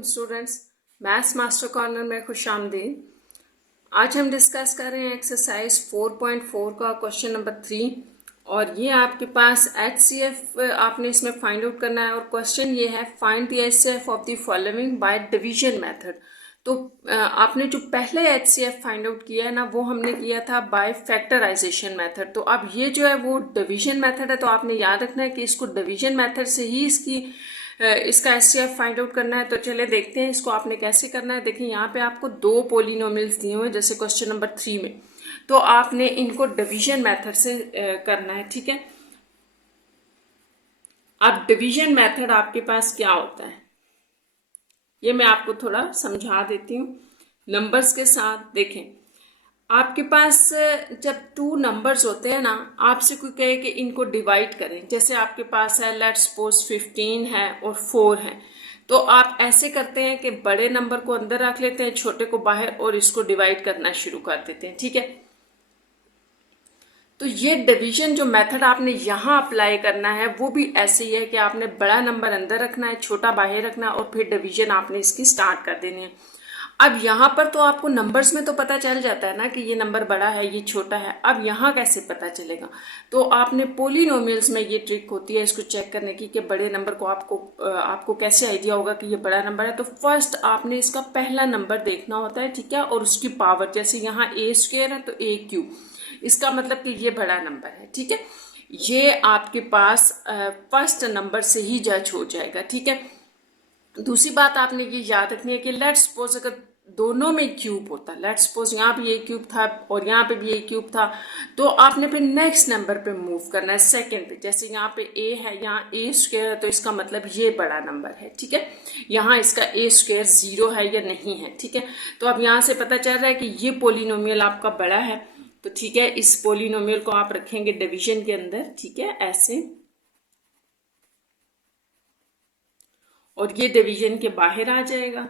वालेकुम students, maths master corner में खुश आमदीद। आज हम डिस्कस कर रहे हैं एक्सरसाइज 4.4 का क्वेश्चन नंबर 3 और ये आपके पास HCF आपने इसमें फाइंड आउट करना है और क्वेश्चन ये है find the HCF of the following by division method. तो आपने जो पहले HCF फाइंड आउट किया है ना वो हमने किया था बाय फैक्टराइजेशन मेथड। तो अब ये जो है वो डिवीजन मेथड है, तो आपने याद रखना है कि इसको डिवीजन मेथड से ही इसका HCF फाइंड आउट करना है। तो चले देखते हैं इसको आपने कैसे करना है। देखिए यहाँ पे आपको दो पोलिनोमियल्स दिए हुए हैं जैसे क्वेश्चन नंबर 3 में, तो आपने इनको डिवीजन मेथड से करना है। ठीक है, अब डिवीजन मेथड आपके पास क्या होता है ये मैं आपको थोड़ा समझा देती हूँ नंबर्स के साथ। देखें, आपके पास जब टू नंबर्स होते हैं ना, आपसे कोई कहे कि इनको डिवाइड करें, जैसे आपके पास है लेट्स सपोज 15 है और 4 है, तो आप ऐसे करते हैं कि बड़े नंबर को अंदर रख लेते हैं, छोटे को बाहर, और इसको डिवाइड करना शुरू कर देते हैं। ठीक है, तो ये डिवीजन जो मेथड आपने यहाँ अप्लाई करना है वो भी ऐसे ही है कि आपने बड़ा नंबर अंदर रखना है, छोटा बाहर रखना है, और फिर डिवीजन आपने इसकी स्टार्ट कर देनी है। अब यहाँ पर तो आपको नंबर्स में तो पता चल जाता है ना कि ये नंबर बड़ा है ये छोटा है। अब यहाँ कैसे पता चलेगा? तो आपने पोलिनोमियल्स में ये ट्रिक होती है इसको चेक करने की कि बड़े नंबर को आपको कैसे आइडिया होगा कि ये बड़ा नंबर है। तो फर्स्ट आपने इसका पहला नंबर देखना होता है, ठीक है, और उसकी पावर, जैसे यहाँ a² है तो a³, इसका मतलब कि ये बड़ा नंबर है। ठीक है, ये आपके पास फर्स्ट नंबर से ही जज हो जाएगा। ठीक है, दूसरी बात आपने ये याद रखनी है कि लेट्स सपोज अगर दोनों में क्यूब होता, लेट्स सपोज यहाँ पे ये क्यूब था और यहाँ पे भी ये क्यूब था, तो आपने फिर नेक्स्ट नंबर पे मूव करना है, सेकंड पे। जैसे यहाँ पे a है, यहाँ a² है, तो इसका मतलब ये बड़ा नंबर है। ठीक है, यहाँ इसका a² 0 है या नहीं है। ठीक है, तो अब यहाँ से पता चल रहा है कि ये पोलिनोमियल आपका बड़ा है। तो ठीक है, इस पोलिनोमियल को आप रखेंगे डिवीजन के अंदर। ठीक है, ऐसे, और ये डिवीजन के बाहर आ जाएगा।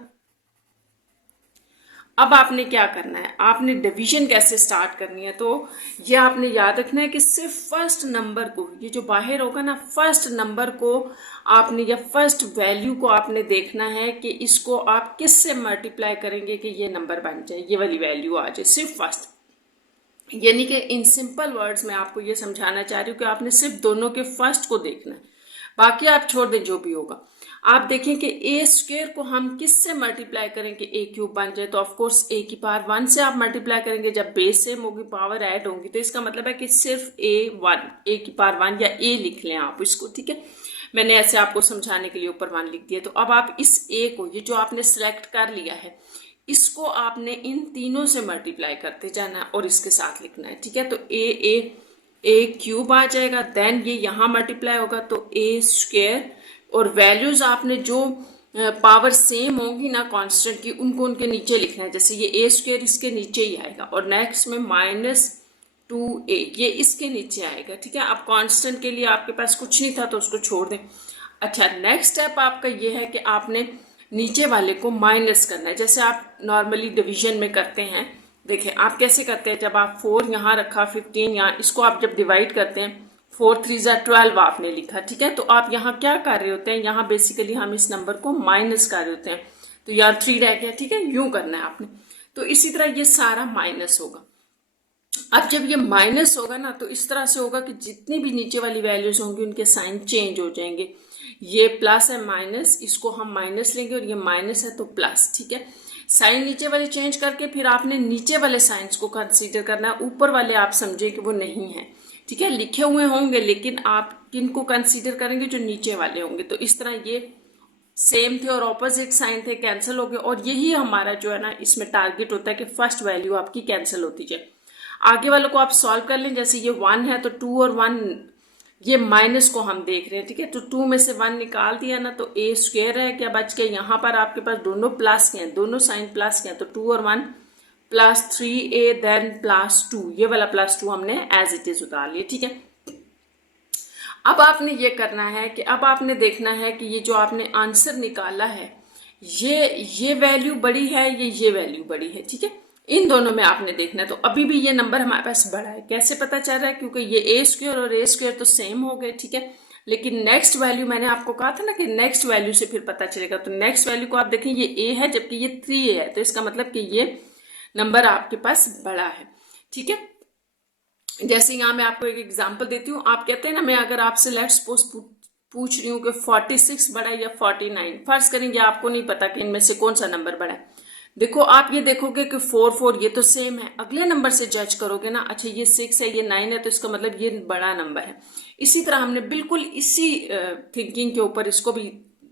अब आपने क्या करना है, आपने डिवीजन कैसे स्टार्ट करनी है, तो ये आपने याद रखना है कि सिर्फ फर्स्ट नंबर को, ये जो बाहर होगा ना, फर्स्ट नंबर को आपने या फर्स्ट वैल्यू को आपने देखना है कि इसको आप किससे मल्टीप्लाई करेंगे कि ये नंबर बन जाए, ये वाली वैल्यू आ जाए, सिर्फ फर्स्ट। यानी कि इन सिंपल वर्ड्स में आपको ये समझाना चाह रही हूँ कि आपने सिर्फ दोनों के फर्स्ट को देखना है, बाकी आप छोड़ दें जो भी होगा। आप देखें कि a² को हम किससे मल्टीप्लाई करें कि a³ बन जाए, तो ऑफकोर्स a⁻1 से आप मल्टीप्लाई करेंगे। जब बेस सेम होगी, पावर ऐड होंगी, तो इसका मतलब है कि सिर्फ a⁻1 या a लिख लें आप इसको। ठीक है, मैंने ऐसे आपको समझाने के लिए ऊपर 1 लिख दिया। तो अब आप इस a को, ये जो आपने सेलेक्ट कर लिया है, इसको आपने इन तीनों से मल्टीप्लाई करते जाना और इसके साथ लिखना है। ठीक है, तो a³ आ जाएगा, देन ये यहाँ मल्टीप्लाई होगा तो a², और वैल्यूज आपने जो पावर सेम होंगी ना कांस्टेंट की, उनको उनके नीचे लिखना है। जैसे ये a² इसके नीचे ही आएगा, और नेक्स्ट में -2a ये इसके नीचे आएगा। ठीक है, अब कांस्टेंट के लिए आपके पास कुछ नहीं था तो उसको छोड़ दें। अच्छा, नेक्स्ट स्टेप आपका ये है कि आपने नीचे वाले को माइनस करना है, जैसे आप नॉर्मली डिवीजन में करते हैं। देखें आप कैसे करते हैं, जब आप 4 यहाँ रखा, 15 यहाँ, इसको आप जब डिवाइड करते हैं, 4 3 12 आपने लिखा। ठीक है, तो आप यहाँ क्या कर रहे होते हैं, यहाँ बेसिकली हम इस नंबर को माइनस कर रहे होते हैं, तो यहाँ 3 रह गया। ठीक है, यूं करना है आपने। तो इसी तरह ये सारा माइनस होगा। अब जब ये माइनस होगा ना, तो इस तरह से होगा कि जितनी भी नीचे वाली वैल्यूज होंगी उनके साइन चेंज हो जाएंगे। ये प्लस है माइनस, इसको हम माइनस लेंगे, और ये माइनस है तो प्लस। ठीक है, साइन नीचे वाले चेंज करके फिर आपने नीचे वाले साइंस को कंसीडर करना है, ऊपर वाले आप समझे कि वो नहीं है। ठीक है, लिखे हुए होंगे लेकिन आप किनको कंसीडर करेंगे, जो नीचे वाले होंगे। तो इस तरह ये सेम थे और ऑपोजिट साइन थे, कैंसिल हो गए, और यही हमारा जो है ना इसमें टारगेट होता है कि फर्स्ट वैल्यू आपकी कैंसिल होती जाए। आगे वालों को आप सॉल्व कर लें, जैसे ये 1 है तो 2 और 1, ये माइनस को हम देख रहे हैं। ठीक है, तो 2 में से 1 निकाल दिया ना, तो a² है, क्या बच गया, यहाँ पर आपके पास दोनों प्लस के हैं, दोनों साइन प्लस के हैं, तो 2 और 1 +3a देन +2, ये वाला +2 हमने एज इट इज उतार लिया। ठीक है, अब आपने ये करना है कि अब आपने देखना है कि ये जो आपने आंसर निकाला है, ये वैल्यू बड़ी है, ये वैल्यू बड़ी है। ठीक है, इन दोनों में आपने देखना है। तो अभी भी ये नंबर हमारे पास बड़ा है, कैसे पता चल रहा है, क्योंकि ये a² और a² तो सेम हो गए। ठीक है, लेकिन नेक्स्ट वैल्यू मैंने आपको कहा था ना कि नेक्स्ट वैल्यू से फिर पता चलेगा। तो नेक्स्ट वैल्यू को आप देखें, ये ए है जबकि ये 3a है, तो इसका मतलब कि ये नंबर आपके पास बड़ा है। ठीक है, जैसे यहाँ मैं आपको एक एग्जांपल देती हूँ। आप कहते हैं ना, मैं अगर आपसे लेट्स सपोज पूछ रही हूँ कि 46 बड़ा है या 49, फर्ज करेंगे आपको नहीं पता कि इनमें से कौन सा नंबर बड़ा है। देखो, आप ये देखोगे कि 4 ये तो सेम है, अगले नंबर से जज करोगे ना, अच्छा ये 6 है ये 9 है, तो इसका मतलब ये बड़ा नंबर है। इसी तरह हमने बिल्कुल इसी थिंकिंग के ऊपर इसको भी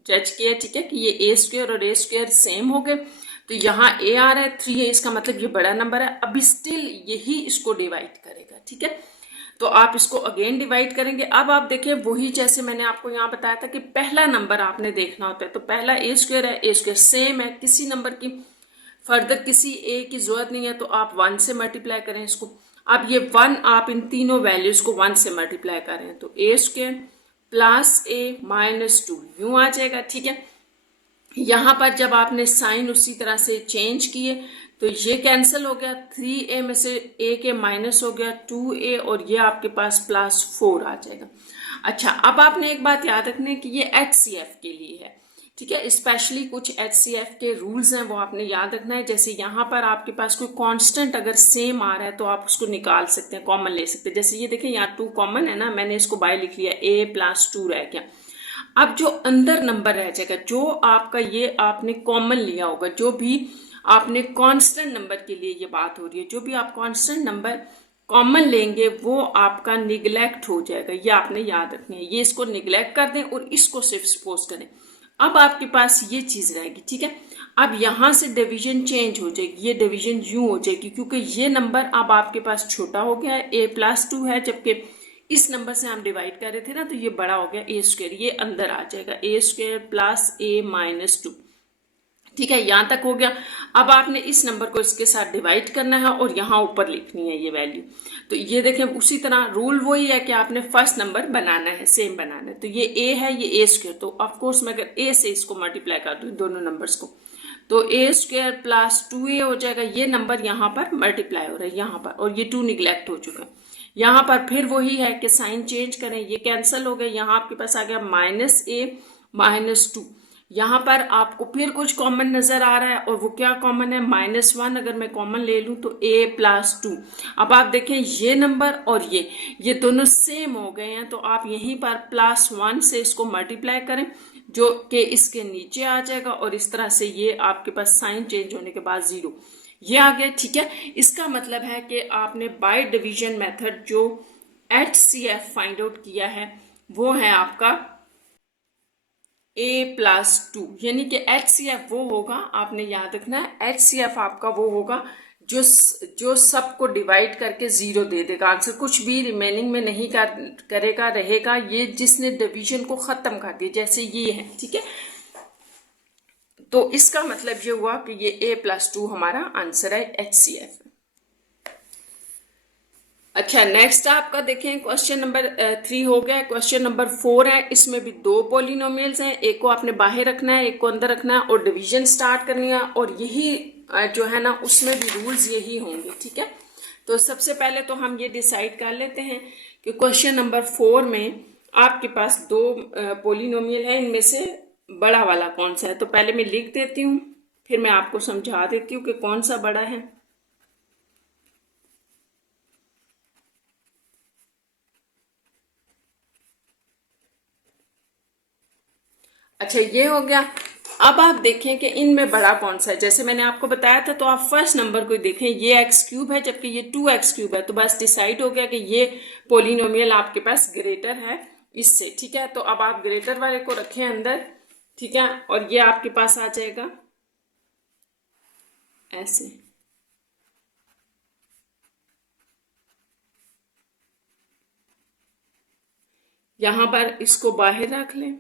जज किया। ठीक है, कि ये ए स्क्वायर और ए स्क्वायर सेम हो गए, तो यहाँ ए आ रहा है, 3 है, इसका मतलब ये बड़ा नंबर है। अभी स्टिल यही इसको डिवाइड करेगा। ठीक है, तो आप इसको अगेन डिवाइड करेंगे। अब आप देखें, वही जैसे मैंने आपको यहाँ बताया था कि पहला नंबर आपने देखना होता है, तो पहला ए स्क्वायर है, ए स्क्वायर सेम है, किसी नंबर की फर्दर किसी ए की जरूरत नहीं है, तो आप 1 से मल्टीप्लाई करें इसको। अब ये 1 आप इन तीनों वैल्यूज को 1 से मल्टीप्लाई करें, तो ए स्क्वायर प्लस ए माइनस 2 यूं आ जाएगा। ठीक है, यहाँ पर जब आपने साइन उसी तरह से चेंज किए तो ये कैंसिल हो गया, 3a में से a के माइनस हो गया 2a, और ये आपके पास +4 आ जाएगा। अच्छा, अब आपने एक बात याद रखनी है कि ये HCF के लिए है। ठीक है, स्पेशली कुछ HCF के रूल्स हैं, वो आपने याद रखना है। जैसे यहाँ पर आपके पास कोई कांस्टेंट अगर सेम आ रहा है तो आप उसको निकाल सकते हैं, कॉमन ले सकते हैं। जैसे ये देखें, यहाँ 2 कॉमन है ना, मैंने इसको बाय लिख लिया, a + 2 रह गया। अब जो अंदर नंबर रह जाएगा, जो आपका ये आपने कॉमन लिया होगा, जो भी आपने कांस्टेंट नंबर के लिए ये बात हो रही है, जो भी आप कांस्टेंट नंबर कॉमन लेंगे वो आपका निगलेक्ट हो जाएगा। ये आपने याद रखनी है, ये इसको निगलेक्ट कर दें और इसको सिर्फ सपोज करें। अब आपके पास ये चीज रहेगी। ठीक है, अब यहां से डिवीजन चेंज हो जाएगी, ये डिवीजन यूं हो जाएगी, क्योंकि ये नंबर अब आपके पास छोटा हो गया है, a + 2 है, जबकि इस नंबर से हम डिवाइड कर रहे थे ना, तो ये बड़ा हो गया a स्क्वायर, ये अंदर आ जाएगा a स्क्वायर प्लस a - 2। ठीक है, यहां तक हो गया। अब आपने इस नंबर को इसके साथ डिवाइड करना है और यहाँ ऊपर लिखनी है ये वैल्यू। तो ये देखें, उसी तरह रूल वही है कि आपने फर्स्ट नंबर बनाना है, सेम बनाना है। तो ये a है, ये a स्क्वायर, तो ऑफकोर्स मैं अगर a से इसको मल्टीप्लाई कर दूँ दोनों नंबर्स को, तो a स्क्वायर प्लस 2a हो जाएगा। ये नंबर यहाँ पर मल्टीप्लाई हो रहा है यहाँ पर, और ये 2 निगलेक्ट हो चुका है। यहाँ पर फिर वही है कि साइन चेंज करें, ये कैंसिल हो गया, यहाँ आपके पास आ गया -a - 2। यहाँ पर आपको फिर कुछ कॉमन नजर आ रहा है, और वो क्या कॉमन है, -1 अगर मैं कॉमन ले लूँ तो a + 2। अब आप देखें, ये नंबर और ये दोनों सेम हो गए हैं, तो आप यहीं पर +1 से इसको मल्टीप्लाई करें, जो कि इसके नीचे आ जाएगा, और इस तरह से ये आपके पास साइन चेंज होने के बाद 0 ये आ गया। ठीक है, इसका मतलब है कि आपने बाय डिवीजन मेथड जो HCF फाइंड आउट किया है वो है आपका a + 2, यानी कि HCF वो होगा, आपने याद रखना है, HCF आपका वो होगा जो सबको डिवाइड करके 0 दे देगा आंसर, कुछ भी रिमेनिंग में नहीं करेगा, रहेगा ये जिसने डिवीजन को खत्म कर दिया, जैसे ये है। ठीक है, तो इसका मतलब ये हुआ कि ये a + 2 हमारा आंसर है HCF। अच्छा, नेक्स्ट आपका देखें, क्वेश्चन नंबर 3 हो गया। क्वेश्चन नंबर 4 है, इसमें भी 2 पॉलिनोमियल्स हैं, एक को आपने बाहर रखना है, एक को अंदर रखना है, और डिवीजन स्टार्ट करनी है, और यही जो है ना उसमें भी रूल्स यही होंगे। ठीक है, तो सबसे पहले तो हम ये डिसाइड कर लेते हैं कि क्वेश्चन नंबर 4 में आपके पास 2 पॉलिनोमियल है, इनमें से बड़ा वाला कौन सा है। तो पहले मैं लिख देती हूँ, फिर मैं आपको समझा देती हूँ कि कौन सा बड़ा है। अच्छा, ये हो गया। अब आप देखें कि इनमें बड़ा कौन सा है। जैसे मैंने आपको बताया था, तो आप फर्स्ट नंबर को देखें, ये x³ है जबकि ये 2x³ है, तो बस डिसाइड हो गया कि ये पोलिनोमियल आपके पास ग्रेटर है इससे। ठीक है, तो अब आप ग्रेटर वाले को रखें अंदर। ठीक है, और ये आपके पास आ जाएगा ऐसे। यहां पर इसको बाहर रख लें।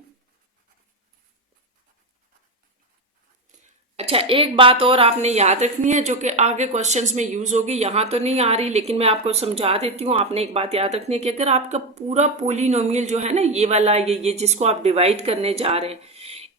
अच्छा, एक बात और आपने याद रखनी है जो कि आगे क्वेश्चंस में यूज होगी, यहाँ तो नहीं आ रही लेकिन मैं आपको समझा देती हूँ। आपने एक बात याद रखनी है कि अगर आपका पूरा पोलिनोमियल जो है ना, ये वाला, ये जिसको आप डिवाइड करने जा रहे हैं,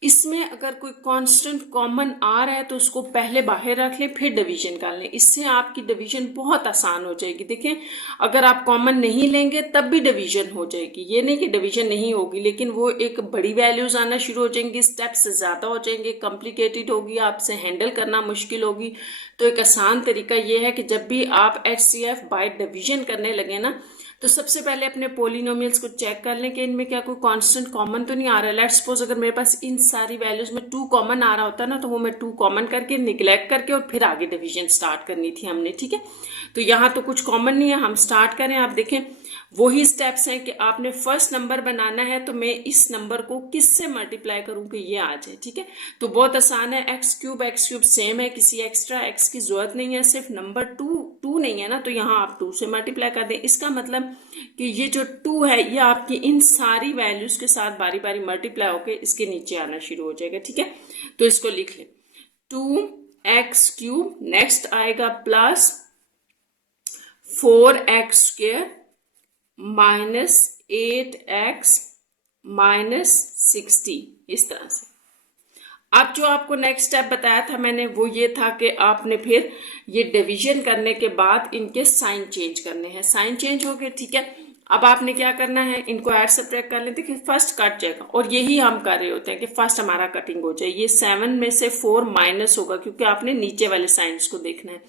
इसमें अगर कोई कांस्टेंट कॉमन आ रहा है तो उसको पहले बाहर रख लें, फिर डिवीजन कर लें। इससे आपकी डिवीजन बहुत आसान हो जाएगी। देखें, अगर आप कॉमन नहीं लेंगे तब भी डिवीजन हो जाएगी, ये नहीं कि डिवीजन नहीं होगी, लेकिन वो एक बड़ी वैल्यूज आना शुरू हो जाएंगी, स्टेप्स ज़्यादा हो जाएंगे, कॉम्प्लिकेटेड होगी, आपसे हैंडल करना मुश्किल होगी। तो एक आसान तरीका ये है कि जब भी आप HCF बाय डिवीजन करने लगे ना, तो सबसे पहले अपने पोलिनोमियल्स को चेक कर लें कि इनमें क्या कोई कांस्टेंट कॉमन तो नहीं आ रहा है। लेट्स सपोज अगर मेरे पास इन सारी वैल्यूज में 2 कॉमन आ रहा होता ना, तो वो मैं 2 कॉमन करके निगलेक्ट करके और फिर आगे डिवीजन स्टार्ट करनी थी हमने, ठीक है। तो यहाँ तो कुछ कॉमन नहीं है, हम स्टार्ट करें। आप देखें वही स्टेप्स हैं कि आपने फर्स्ट नंबर बनाना है, तो मैं इस नंबर को किससे मल्टीप्लाई करूं कि ये आ जाए, ठीक है। तो बहुत आसान है, एक्स क्यूब सेम है, किसी एक्स्ट्रा एक्स की जरूरत नहीं है, सिर्फ नंबर टू नहीं है ना, तो यहाँ आप 2 से मल्टीप्लाई कर दें। इसका मतलब कि ये जो 2 है ये आपकी इन सारी वैल्यूज के साथ बारी बारी मल्टीप्लाई होकर इसके नीचे आना शुरू हो जाएगा, ठीक है। तो इसको लिख लें, 2x3, नेक्स्ट आएगा plus 4x² minus 8x minus 60, इस तरह से। अब जो आपको नेक्स्ट स्टेप बताया था मैंने, वो ये था कि आपने फिर ये डिवीजन करने के बाद इनके साइन चेंज करने हैं। साइन चेंज हो गए, ठीक है। अब आपने क्या करना है, इनको ऐड सब्ट्रैक्ट कर लेते हैं कि फर्स्ट कट जाएगा, और यही हम कर रहे होते हैं कि फर्स्ट हमारा कटिंग हो जाए। ये 7 में से 4 माइनस होगा, क्योंकि आपने नीचे वाले साइंस को देखना है।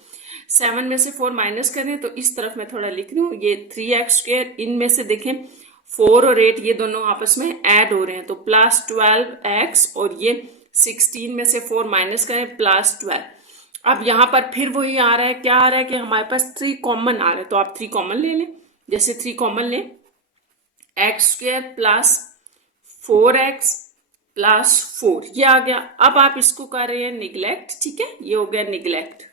7 में से 4 माइनस करें तो इस तरफ मैं थोड़ा लिख रही हूँ, ये 3x², इनमें से देखें 4 और 8 ये दोनों आपस में ऐड हो रहे हैं, तो प्लस 12x, और ये 16 में से 4 माइनस करें प्लस 12। अब यहाँ पर फिर वही आ रहा है, क्या आ रहा है कि हमारे पास 3 कॉमन आ रहा है, तो आप 3 कॉमन ले लें। जैसे 3 कॉमन लें, x² प्लस 4x प्लस 4, ये आ गया। अब आप इसको कर रहे हैं निगलेक्ट, ठीक है, ये हो गया निगलेक्ट।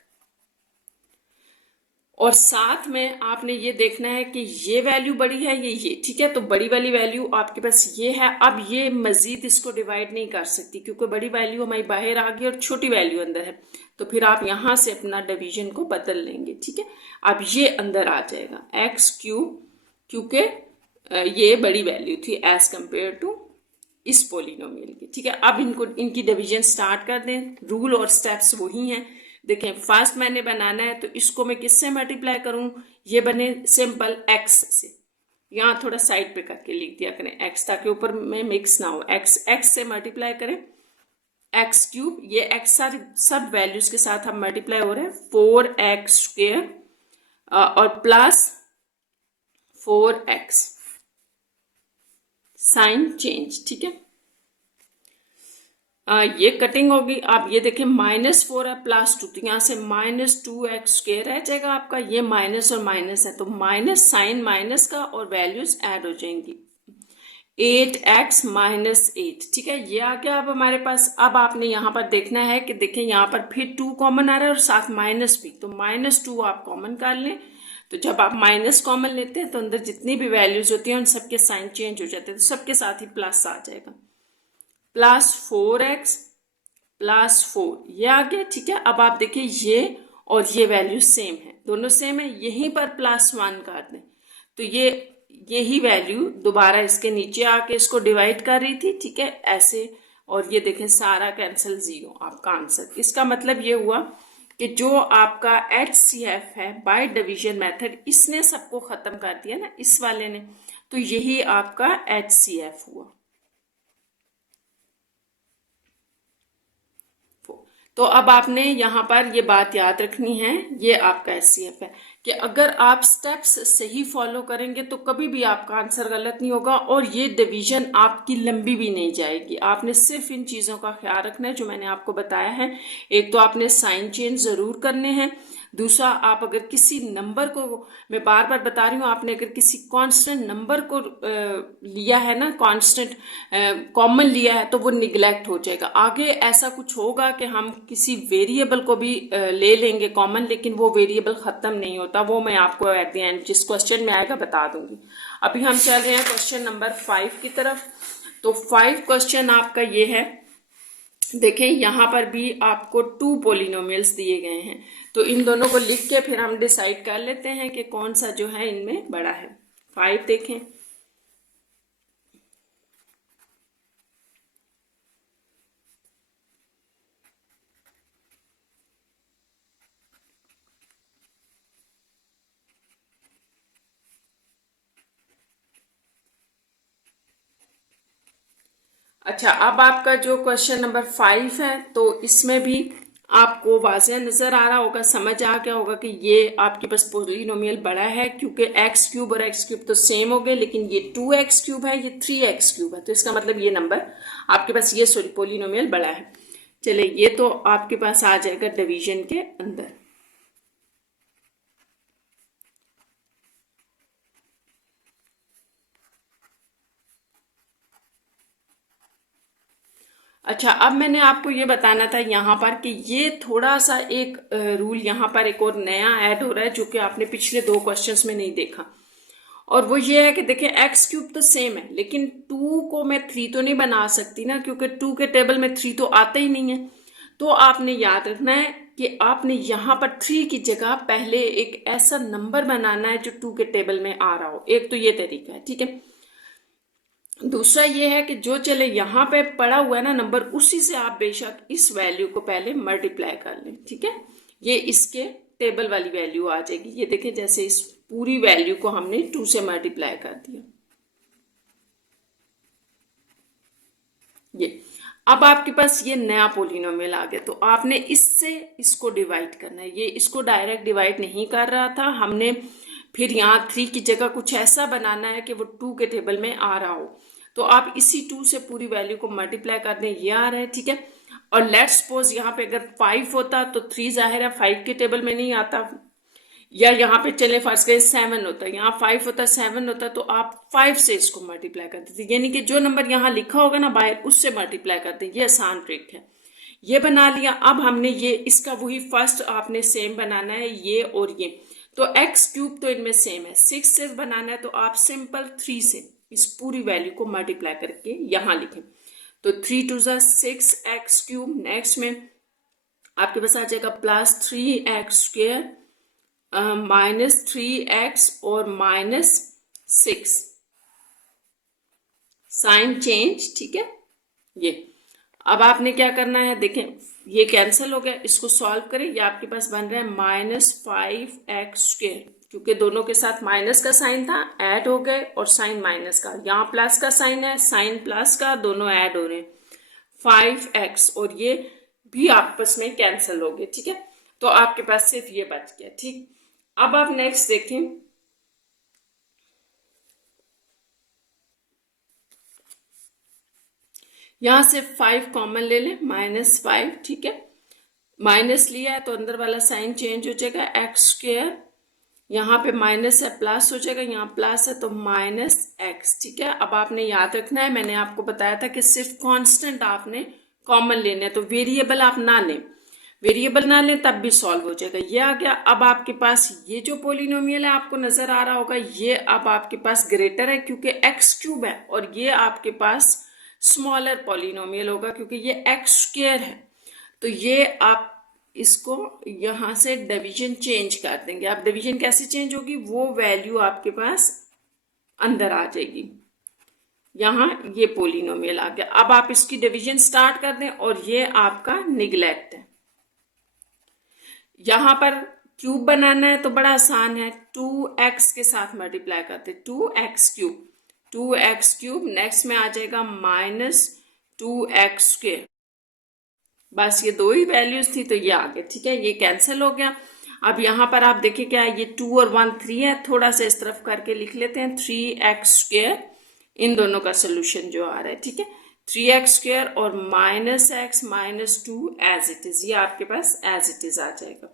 और साथ में आपने ये देखना है कि ये वैल्यू बड़ी है ये, ठीक है। तो बड़ी वाली वैल्यू आपके पास ये है। अब ये मजीद इसको डिवाइड नहीं कर सकती, क्योंकि बड़ी वैल्यू हमारी बाहर आ गई और छोटी वैल्यू अंदर है, तो फिर आप यहाँ से अपना डिवीजन को बदल लेंगे, ठीक है। अब ये अंदर आ जाएगा x³, क्योंकि ये बड़ी वैल्यू थी एज कंपेयर टू इस पोलिनोमियल की, ठीक है। अब इनकी डिवीजन स्टार्ट कर दें। रूल और स्टेप्स वही हैं। देखें, फर्स्ट मैंने बनाना है, तो इसको मैं किससे मल्टीप्लाई करूं, ये बने सिंपल x से। यहाँ थोड़ा साइड पे करके लिख दिया करें x, ताकि ऊपर में मिक्स ना हो। x से मल्टीप्लाई करें, x³, ये x सारी सब वैल्यूज के साथ हम मल्टीप्लाई हो रहे हैं, 4x² और प्लस 4x, साइन चेंज, ठीक है। ये कटिंग होगी। आप ये देखें -4 है प्लस 2, तो यहाँ से -2x² रह जाएगा आपका। ये माइनस और माइनस है, तो माइनस, साइन माइनस का, और वैल्यूज ऐड हो जाएंगी। 8x माइनस 8, ठीक है, ये आ गया अब हमारे पास। अब आपने यहाँ पर देखना है कि देखें यहाँ पर फिर 2 कॉमन आ रहा है और साथ माइनस भी, तो -2 आप कॉमन कर लें। तो जब आप माइनस कॉमन लेते हैं तो अंदर जितनी भी वैल्यूज होती हैं उन सबके साइन चेंज हो जाते हैं, तो सबके साथ ही प्लस आ जाएगा। प्लस 4x प्लस 4, ये आ गया, ठीक है। अब आप देखिए ये और ये वैल्यू सेम है, दोनों सेम है, यहीं पर +1 कर दें, तो यही वैल्यू दोबारा इसके नीचे आके इसको डिवाइड कर रही थी, ठीक है, ऐसे। और ये देखें सारा कैंसिल, 0 आपका आंसर। इसका मतलब ये हुआ कि जो आपका HCF है बाय डिवीजन मेथड, इसने सबको खत्म कर दिया ना, इस वाले ने, तो यही आपका HCF हुआ। तो अब आपने यहाँ पर ये बात याद रखनी है, ये आपका HCF है कि अगर आप स्टेप्स सही फॉलो करेंगे तो कभी भी आपका आंसर गलत नहीं होगा, और ये डिवीजन आपकी लंबी भी नहीं जाएगी। आपने सिर्फ इन चीज़ों का ख्याल रखना है जो मैंने आपको बताया है। एक तो आपने साइन चेंज ज़रूर करने हैं, दूसरा आप अगर किसी नंबर को, मैं बार बार बता रही हूँ, आपने अगर किसी कांस्टेंट नंबर को लिया है ना, कांस्टेंट कॉमन लिया है, तो वो निगलेक्ट हो जाएगा। आगे ऐसा कुछ होगा कि हम किसी वेरिएबल को भी ले लेंगे कॉमन, लेकिन वो वेरिएबल ख़त्म नहीं होता, वो मैं आपको एट द एंड जिस क्वेश्चन में आएगा बता दूंगी। अभी हम चल रहे हैं क्वेश्चन नंबर 5 की तरफ। तो 5 क्वेश्चन आपका ये है, देखें यहाँ पर भी आपको 2 पोलिनोमियल्स दिए गए हैं, तो इन दोनों को लिख के फिर हम डिसाइड कर लेते हैं कि कौन सा जो है इनमें बड़ा है। 5 देखें, अच्छा, अब आपका जो क्वेश्चन नंबर 5 है, तो इसमें भी आपको वाज़ह नज़र आ रहा होगा, समझ आ गया होगा कि ये आपके पास पोलिनोमियल बड़ा है, क्योंकि एक्स क्यूब और एक्स क्यूब तो सेम हो गए, लेकिन ये 2x क्यूब है, ये 3x क्यूब है, तो इसका मतलब ये नंबर आपके पास, ये सॉरी पोलिनोमियल बड़ा है। चलिए, ये तो आपके पास आ जाएगा डिवीजन के अंदर। अच्छा, अब मैंने आपको ये बताना था यहाँ पर कि ये थोड़ा सा एक रूल यहाँ पर एक और नया ऐड हो रहा है, जो कि आपने पिछले 2 क्वेश्चंस में नहीं देखा। और वो ये है कि देखिए, एक्स क्यूब तो सेम है, लेकिन 2 को मैं 3 तो नहीं बना सकती ना, क्योंकि 2 के टेबल में 3 तो आता ही नहीं है। तो आपने याद रखना है कि आपने यहाँ पर 3 की जगह पहले एक ऐसा नंबर बनाना है जो 2 के टेबल में आ रहा हो। एक तो ये तरीका है, ठीक है। दूसरा ये है कि जो चले यहाँ पे पड़ा हुआ है ना नंबर, उसी से आप बेशक इस वैल्यू को पहले मल्टीप्लाई कर लें, ठीक है। ये इसके टेबल वाली वैल्यू आ जाएगी। ये देखें, जैसे इस पूरी वैल्यू को हमने 2 से मल्टीप्लाई कर दिया। ये अब आपके पास ये नया पोलिनोमियल आ गया, तो आपने इससे इसको डिवाइड करना है। ये इसको डायरेक्ट डिवाइड नहीं कर रहा था हमने, फिर यहाँ 3 की जगह कुछ ऐसा बनाना है कि वो 2 के टेबल में आ रहा हो। तो आप इसी 2 से पूरी वैल्यू को मल्टीप्लाई कर दें, ये आ रहा है, ठीक है। और लेट्स सपोज यहाँ पे अगर 5 होता तो 3 जाहिर है 5 के टेबल में नहीं आता, या यहाँ पे चले फर्स्ट करें 7 होता है, यहाँ 5 होता है, 7 होता है, तो आप 5 से इसको मल्टीप्लाई कर देते, यानी कि जो नंबर यहाँ लिखा होगा ना बाहर, उससे मल्टीप्लाई करते हैं। ये आसान ट्रिक है। ये बना लिया। अब हमने ये इसका वही फर्स्ट आपने सेम बनाना है, ये और ये। तो एक्स क्यूब तो इनमें सेम है, 6 से बनाना है, तो आप सिंपल 3 से इस पूरी वैल्यू को मल्टीप्लाई करके यहाँ लिखें। तो 3 2 ज़ा 6 एक्स क्यूब। नेक्स्ट में आपके पास आ जाएगा प्लस 3x² -3x और -6, साइन चेंज, ठीक है। ये अब आपने क्या करना है, देखें ये कैंसिल हो गया, इसको सॉल्व करें। ये आपके पास बन रहा है -5x², क्योंकि दोनों के साथ माइनस का साइन था, ऐड हो गए, और साइन माइनस का, यहाँ प्लस का साइन है, साइन प्लस का, दोनों ऐड हो रहे हैं, 5x, और ये भी आपस में कैंसिल हो गए, ठीक है। तो आपके पास सिर्फ ये बच गया, ठीक। अब आप नेक्स्ट देखें, यहां से 5 कॉमन ले लें, -5, ठीक है। माइनस लिया है तो अंदर वाला साइन चेंज हो जाएगा, x², यहाँ पे माइनस है प्लस हो जाएगा, यहाँ प्लस है तो -x, ठीक है। अब आपने याद रखना है, मैंने आपको बताया था कि सिर्फ कांस्टेंट आपने कॉमन लेने हैं, तो वेरिएबल आप ना लें, वेरिएबल ना लें तब भी सॉल्व हो जाएगा। ये आ गया। अब आपके पास ये जो पोलिनोमियल है आपको नजर आ रहा होगा, ये अब आपके पास ग्रेटर है क्योंकि x³ है, और ये आपके पास स्मॉलर पोलिनोमियल होगा क्योंकि ये x² है। तो ये आप इसको यहाँ से डिवीजन चेंज कर देंगे। आप डिवीजन कैसे चेंज होगी, वो वैल्यू आपके पास अंदर आ जाएगी। यहाँ ये पोलिनोमियल आ गया। अब आप इसकी डिवीजन स्टार्ट कर दें, और ये आपका निगलेक्ट है। यहाँ पर क्यूब बनाना है तो बड़ा आसान है, 2x के साथ मल्टीप्लाई करते, 2x³, 2x³। नेक्स्ट में आ जाएगा -2x²। बस ये 2 ही वैल्यूज थी तो ये आ गया, ठीक है। ये कैंसिल हो गया। अब यहाँ पर आप देखिए क्या है, ये 2 और 1 3 है, थोड़ा सा इस तरफ करके लिख लेते हैं, 3x²। इन दोनों का सोल्यूशन जो आ रहा है, ठीक है, 3x² और -x -2 एज इट इज, ये आपके पास एज इट इज आ जाएगा।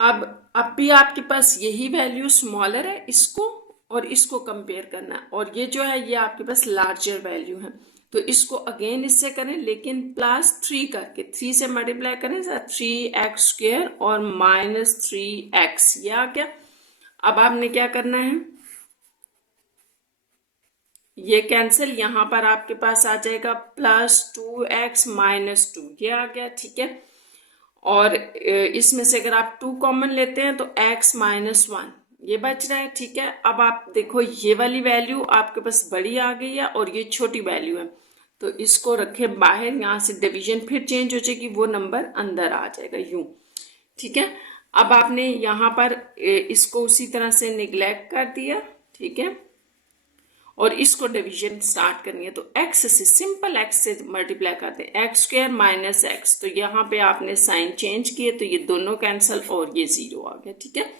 अब भी आपके पास यही वैल्यू स्मॉलर है, इसको और इसको कंपेयर करना है, और ये जो है ये आपके पास लार्जर वैल्यू है, तो इसको अगेन इससे करें, लेकिन +3 करके, 3 से मल्टीप्लाई करें, 3x² और -3x, ये आ गया। अब आपने क्या करना है, ये कैंसिल, यहाँ पर आपके पास आ जाएगा +2x -2, ये आ गया, ठीक है। और इसमें से अगर आप 2 कॉमन लेते हैं तो x -1 ये बच रहा है, ठीक है। अब आप देखो ये वाली वैल्यू आपके पास बड़ी आ गई है और ये छोटी वैल्यू है, तो इसको रखें बाहर, यहाँ से डिवीजन फिर चेंज हो जाएगी, वो नंबर अंदर आ जाएगा यूं, ठीक है। अब आपने यहाँ पर इसको उसी तरह से निगलेक्ट कर दिया, ठीक है, और इसको डिवीजन स्टार्ट करनी है तो x से, सिंपल x से मल्टीप्लाई करते हैं, एक्स स्क्वायर माइनस एक्स, तो यहाँ पे आपने साइन चेंज किए तो ये दोनों कैंसल और ये 0 आ गया। ठीक है,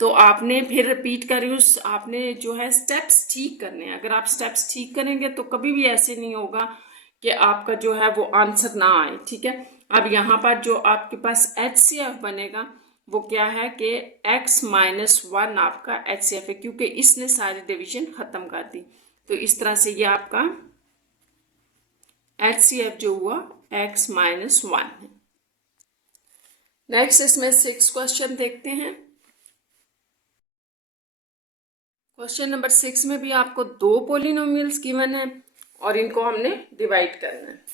तो आपने फिर रिपीट करी, उस आपने जो है स्टेप्स ठीक करने हैं। अगर आप स्टेप्स ठीक करेंगे तो कभी भी ऐसे नहीं होगा कि आपका जो है वो आंसर ना आए। ठीक है, अब यहाँ पर जो आपके पास HCF बनेगा वो क्या है कि x माइनस 1 आपका HCF है, क्योंकि इसने सारी डिवीजन खत्म कर दी। तो इस तरह से ये आपका HCF जो हुआ x माइनस 1 है। नेक्स्ट इसमें 6 क्वेश्चन देखते हैं। क्वेश्चन नंबर 6 में भी आपको 2 पोलिनोमियल्स गिवन है और इनको हमने डिवाइड करना है।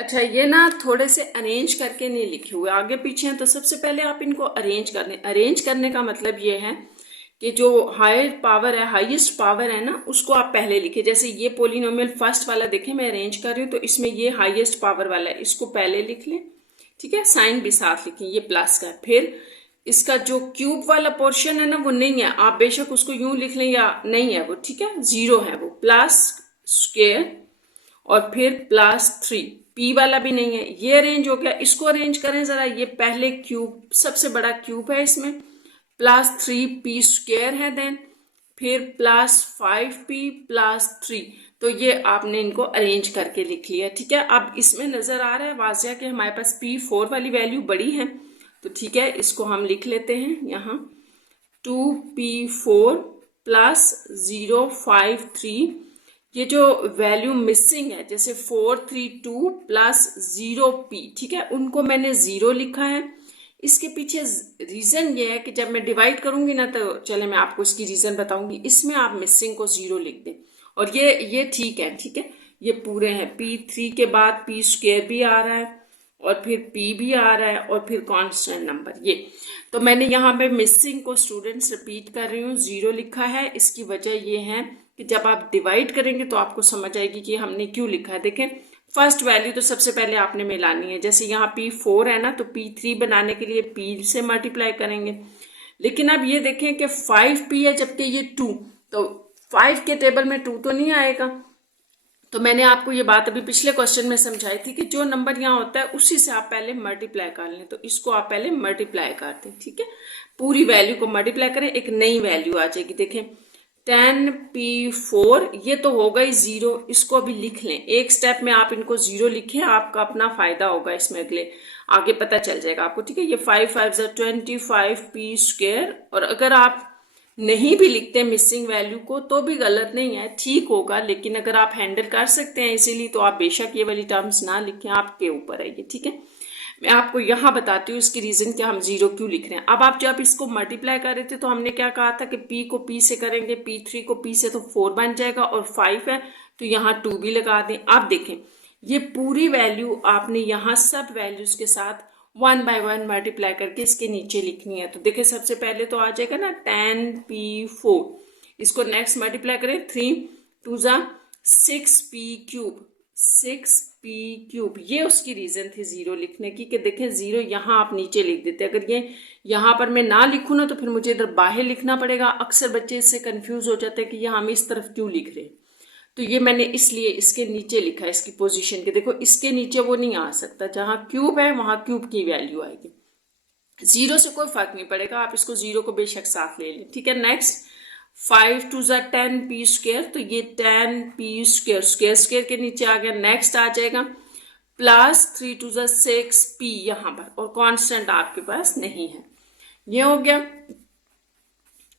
अच्छा, ये ना थोड़े से अरेंज करके नहीं लिखे हुए, आगे पीछे हैं, तो सबसे पहले आप इनको अरेंज कर लें। अरेंज करने का मतलब ये है कि जो हायर पावर है, हाईएस्ट पावर है ना, उसको आप पहले लिखे। जैसे ये पोलिनोमियल फर्स्ट वाला देखें, मैं अरेंज कर रही हूँ तो इसमें ये हाईएस्ट पावर वाला है, इसको पहले लिख लें। ठीक है, साइन भी साथ लिखें, ये प्लस का है। फिर इसका जो क्यूब वाला पोर्शन है ना वो नहीं है, आप बेशक उसको यूं लिख लें या नहीं है वो, ठीक है, 0 है वो, प्लस स्क्वायर और फिर +3, पी वाला भी नहीं है, ये अरेंज हो गया। इसको अरेंज करें जरा, ये पहले क्यूब, सबसे बड़ा क्यूब है इसमें, +3p स्क्वायर है, देन फिर +5p +3, तो ये आपने इनको अरेंज करके लिख लिया। ठीक है, अब इसमें नजर आ रहा है वाजिया कि हमारे पास p4 वाली वैल्यू बड़ी है, तो ठीक है इसको हम लिख लेते हैं यहाँ 2p4 +053। ये जो वैल्यू मिसिंग है, जैसे 432 +0p, ठीक है, उनको मैंने 0 लिखा है। इसके पीछे रीज़न ये है कि जब मैं डिवाइड करूंगी ना, तो चले मैं आपको इसकी रीज़न बताऊंगी। इसमें आप मिसिंग को 0 लिख दें और ये ठीक है। ठीक है, ये पूरे हैं, p3 के बाद p स्क्वायर भी आ रहा है और फिर p भी आ रहा है और फिर कांस्टेंट नंबर ये। तो मैंने यहाँ पे मिसिंग को स्टूडेंट्स रिपीट कर रही हूँ, 0 लिखा है। इसकी वजह ये है कि जब आप डिवाइड करेंगे तो आपको समझ आएगी कि हमने क्यों लिखा है। देखें, फर्स्ट वैल्यू तो सबसे पहले आपने मिलानी है। जैसे यहाँ p4 है ना, तो p3 बनाने के लिए p से मल्टीप्लाई करेंगे। लेकिन अब ये देखें कि 5p है जबकि ये 2, तो 5 के टेबल में 2 तो नहीं आएगा। तो मैंने आपको ये बात अभी पिछले क्वेश्चन में समझाई थी कि जो नंबर यहाँ होता है उसी से आप पहले मल्टीप्लाई कर लें। तो इसको आप पहले मल्टीप्लाई करते हैं। ठीक है, पूरी वैल्यू को मल्टीप्लाई करें, एक नई वैल्यू आ जाएगी। देखें 10p4, ये तो होगा ही 0, इसको अभी लिख लें। एक स्टेप में आप इनको 0 लिखें, आपका अपना फायदा होगा इसमें, अगले आगे पता चल जाएगा आपको। ठीक है, ये 5 5 25p स्क्वायर, और अगर आप नहीं भी लिखते मिसिंग वैल्यू को तो भी गलत नहीं है, ठीक होगा। लेकिन अगर आप हैंडल कर सकते हैं इसीलिए, तो आप बेशक ये वाली टर्म्स ना लिखें, आपके ऊपर है ये। ठीक है, मैं आपको यहाँ बताती हूँ इसकी रीजन कि हम 0 क्यों लिख रहे हैं। अब आप जब इसको मल्टीप्लाई कर रहे थे तो हमने क्या कहा था कि p को p से करेंगे, p3 को p से, तो 4 बन जाएगा, और 5 है तो यहाँ 2 भी लगा दें। अब देखें, ये पूरी वैल्यू आपने यहाँ सब वैल्यूज के साथ 1 बाय 1 मल्टीप्लाई करके इसके नीचे लिखनी है। तो देखिए सबसे पहले तो आ जाएगा ना 10p4, इसको नेक्स्ट मल्टीप्लाई करें, 3 2 6p क्यूब, 6p क्यूब। ये उसकी रीजन थी 0 लिखने की कि देखें 0 यहाँ आप नीचे लिख देते। अगर ये यहाँ पर मैं ना लिखूँ ना तो फिर मुझे इधर बाहर लिखना पड़ेगा। अक्सर बच्चे इससे कंफ्यूज हो जाते हैं कि ये हम इस तरफ क्यों लिख रहे हैं। तो ये मैंने इसलिए इसके नीचे लिखा है, इसकी पोजीशन के। देखो इसके नीचे वो नहीं आ सकता, जहां क्यूब है वहां क्यूब की वैल्यू आएगी। 0 से कोई फर्क नहीं पड़ेगा, आप इसको 0 को बेशक साथ ले लें। ठीक है, नेक्स्ट 5 2 10p स्क्वायर, तो ये 10p स्क्वायर, स्क्वायर स्क्वायर के नीचे आ गया। नेक्स्ट आ जाएगा +3 2 6p यहाँ पर, और कांस्टेंट आपके पास नहीं है। ये हो गया।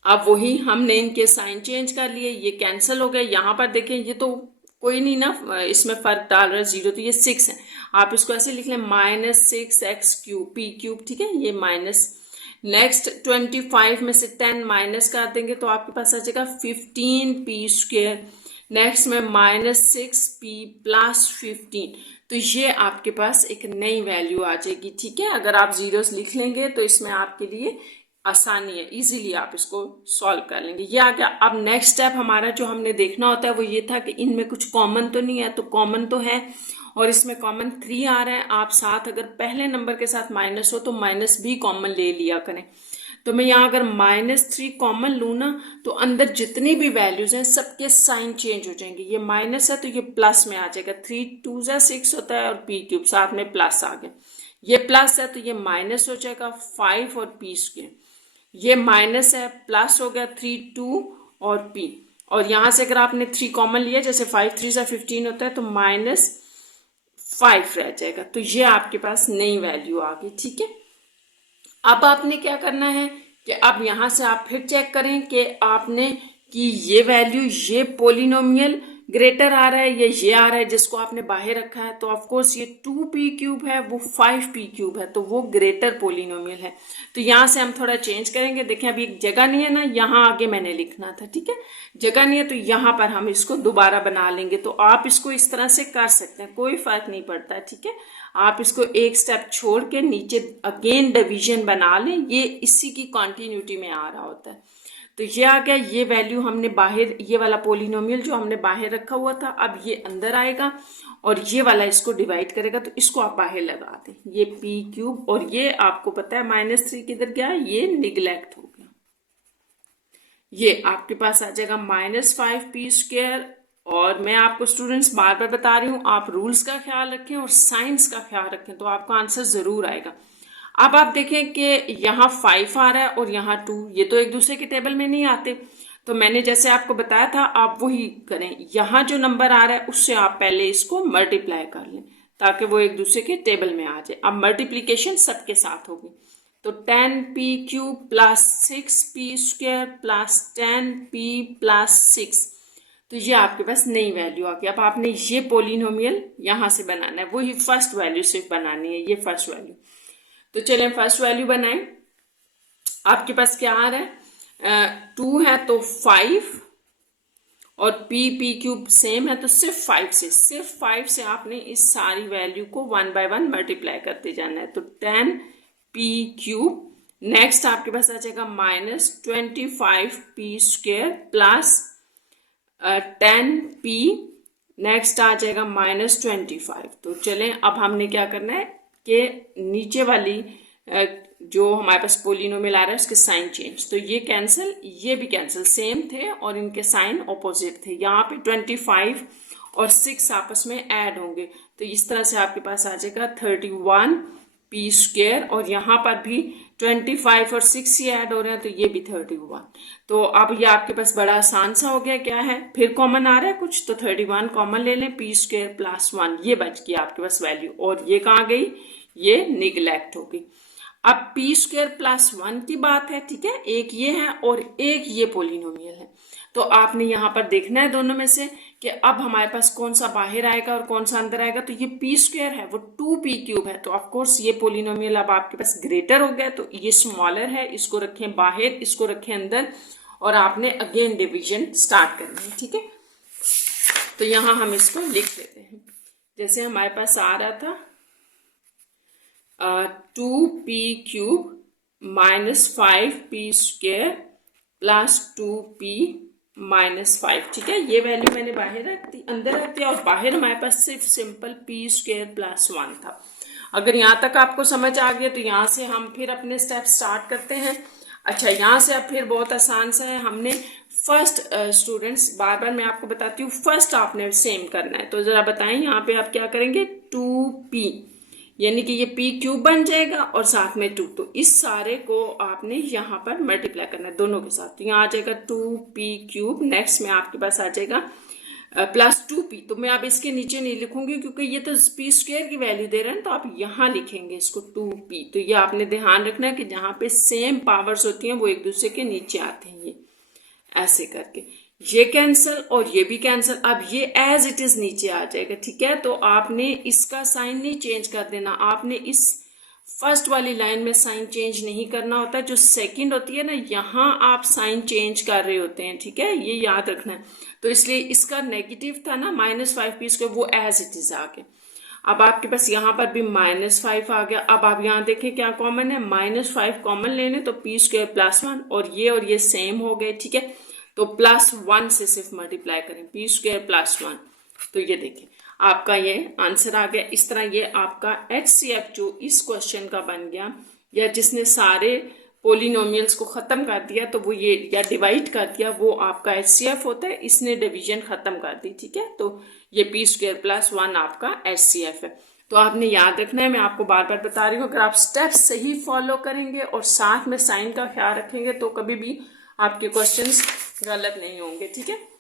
अब वही हमने इनके साइन चेंज कर लिए, ये कैंसिल हो गया। यहाँ पर देखें ये तो कोई नहीं ना इसमें फर्क डाल रहा है 0, तो ये 6 है। आप इसको ऐसे लिख लें -6x क्यूब p क्यूब। ठीक है, ये माइनस। नेक्स्ट 25 में से 10 माइनस कर देंगे तो आपके पास आ जाएगा 15p²। नेक्स्ट में -6p प्लस 15, तो ये आपके पास एक नई वैल्यू आ जाएगी। ठीक है, अगर आप जीरोस लिख लेंगे तो इसमें आपके लिए आसानी है, इजीली आप इसको सॉल्व कर लेंगे। ये आ गया। अब नेक्स्ट स्टेप हमारा जो हमने देखना होता है वो ये था कि इनमें कुछ कॉमन तो नहीं है, तो कॉमन तो है और इसमें कॉमन 3 आ रहा है। आप साथ अगर पहले नंबर के साथ माइनस हो तो माइनस भी कॉमन ले लिया करें। तो मैं यहाँ अगर -3 कॉमन लूँ ना तो अंदर जितनी भी वैल्यूज हैं सबके साइन चेंज हो जाएंगे। ये माइनस है तो ये प्लस में आ जाएगा, 3 2 6 होता है और p³ साथ में प्लस आ गया। ये प्लस है तो ये माइनस हो जाएगा 5 और p²। ये माइनस है, प्लस हो गया 3 2 और p, और यहाँ से अगर आपने 3 कॉमन लिया, जैसे 5 3 सा 15 होता है, तो -5 रह जाएगा। तो ये आपके पास नई वैल्यू आ गई। ठीक है, अब आपने क्या करना है कि अब यहाँ से आप फिर चेक करें कि आपने कि ये वैल्यू, ये पोलिनोमियल ग्रेटर आ रहा है या ये आ रहा है जिसको आपने बाहर रखा है। तो ऑफ कोर्स ये 2p³ है, वो 5p³ है, तो वो ग्रेटर पोलिनोमियल है। तो यहाँ से हम थोड़ा चेंज करेंगे। देखें अभी एक जगह नहीं है ना, यहाँ आगे मैंने लिखना था। ठीक है, जगह नहीं है तो यहाँ पर हम इसको दोबारा बना लेंगे। तो आप इसको इस तरह से कर सकते हैं, कोई फर्क नहीं पड़ता है। ठीक है, आप इसको एक स्टेप छोड़ के नीचे अगेन डिवीजन बना लें, ये इसी की कॉन्टिन्यूटी में आ रहा होता है। तो ये आ गया, ये वैल्यू हमने बाहर, ये वाला पोलिनोमियल जो हमने बाहर रखा हुआ था, अब ये अंदर आएगा और ये वाला इसको डिवाइड करेगा, तो इसको आप बाहर लगा दें, ये p³। और ये आपको पता है -3 किधर गया, ये निगलेक्ट हो गया। ये आपके पास आ जाएगा -5p²। और मैं आपको स्टूडेंट्स बार बार बता रही हूँ, आप रूल्स का ख्याल रखें और साइंस का ख्याल रखें तो आपका आंसर ज़रूर आएगा। अब आप देखें कि यहाँ 5 आ रहा है और यहाँ 2, ये तो एक दूसरे के टेबल में नहीं आते। तो मैंने जैसे आपको बताया था आप वही करें, यहाँ जो नंबर आ रहा है उससे आप पहले इसको मल्टीप्लाई कर लें ताकि वो एक दूसरे के टेबल में आ जाए। अब मल्टीप्लीकेशन सबके साथ होगी, तो 10p³ plus 6p² plus 10p plus 6, तो ये आपके पास नई वैल्यू आ गई। अब आपने ये पोलिनोमियल यहाँ से बनाना है, वही फर्स्ट वैल्यू सिर्फ बनानी है, ये फर्स्ट वैल्यू। तो चलें फर्स्ट वैल्यू बनाएं। आपके पास क्या आ रहा है, 2 है तो 5 और p³ सेम है, तो सिर्फ 5 से आपने इस सारी वैल्यू को 1 बाय 1 मल्टीप्लाई करते जाना है। तो 10p³, नेक्स्ट आपके पास आ जाएगा -25p² प्लस 10p, नेक्स्ट आ जाएगा -25। तो चलें अब हमने क्या करना है कि नीचे वाली जो हमारे पास पोलिनोमियल आ रहा है उसके साइन चेंज, तो ये कैंसिल, ये भी कैंसिल, सेम थे और इनके साइन ऑपोजिट थे। यहाँ पे 25 और 6 आपस में ऐड होंगे, तो इस तरह से आपके पास आ जाएगा 31p²। और यहाँ पर भी 25 और 6 ही ऐड हो रहे हैं, तो ये भी 31। तो अब ये आपके पास बड़ा आसान सा हो गया। क्या है, फिर कॉमन आ रहा है कुछ, तो 31 कॉमन ले लें, p² प्लस 1, ये बच गया आपके पास वैल्यू। और ये कहाँ गई, ये निगलेक्ट हो गई। अब p² प्लस 1 की बात है। ठीक है, एक ये है और एक ये पोलिनोमियल है, तो आपने यहाँ पर देखना है दोनों में से कि अब हमारे पास कौन सा बाहर आएगा और कौन सा अंदर आएगा। तो ये p² है, वो 2p³ है, तो ऑफ कोर्स ये पोलिनोमियल अब आपके पास ग्रेटर हो गया, तो ये स्मॉलर है, इसको रखें बाहर, इसको रखें अंदर, और आपने अगेन डिवीजन स्टार्ट करना है। ठीक है, तो यहाँ हम इसको लिख लेते हैं, जैसे हमारे पास आ रहा था 2p³ -5p² प्लस 2p -5। ठीक है, ये वैल्यू मैंने बाहर रख दी, अंदर रख दिया, और बाहर हमारे पास सिर्फ सिंपल p² प्लस 1 था। अगर यहाँ तक आपको समझ आ गया तो यहाँ से हम फिर अपने स्टेप स्टार्ट करते हैं। अच्छा, यहाँ से अब फिर बहुत आसान सा है, हमने फर्स्ट स्टूडेंट्स बार बार मैं आपको बताती हूँ, फर्स्ट आपने सेम करना है। तो ज़रा बताएं यहाँ पे आप क्या करेंगे, 2p, यानी कि ये p³ बन जाएगा और साथ में 2, तो इस सारे को आपने यहाँ पर मल्टीप्लाई करना है दोनों के साथ। तो यहाँ आ जाएगा 2p³, नेक्स्ट में आपके पास आ जाएगा प्लस 2p। तो मैं अब इसके नीचे नहीं लिखूंगी क्योंकि ये तो p² की वैल्यू दे रहे हैं, तो आप यहाँ लिखेंगे इसको 2p। तो ये आपने ध्यान रखना है कि जहाँ पे सेम पावर्स होती हैं वो एक दूसरे के नीचे आते हैं, ये ऐसे करके, ये कैंसिल और ये भी कैंसिल। अब ये एज इट इज नीचे आ जाएगा। ठीक है, तो आपने इसका साइन नहीं चेंज कर देना, आपने इस फर्स्ट वाली लाइन में साइन चेंज नहीं करना होता है, जो सेकंड होती है ना यहाँ आप साइन चेंज कर रहे होते हैं, ठीक है, ये याद रखना है। तो इसलिए इसका नेगेटिव था ना -5p², वो एज इट इज आ गया। अब आपके पास यहाँ पर भी -5 आ गया। अब आप यहाँ देखें क्या कॉमन है, -5 कॉमन लेने तो p² +1 और ये सेम हो गए, ठीक है। तो +1 से सिर्फ मल्टीप्लाई करें, p² +1, तो ये देखिए आपका ये आंसर आ गया। इस तरह ये आपका HCF जो इस क्वेश्चन का बन गया, या जिसने सारे पोलिनोमियल्स को ख़त्म कर दिया तो वो ये, या डिवाइड कर दिया, वो आपका HCF होता है। इसने डिवीजन ख़त्म कर दी, ठीक है। तो ये p² +1 आपका HCF है। तो आपने याद रखना है, मैं आपको बार बार बता रही हूँ, अगर आप स्टेप्स सही फॉलो करेंगे और साथ में साइन का ख्याल रखेंगे तो कभी भी आपके क्वेश्चंस गलत नहीं होंगे, ठीक है।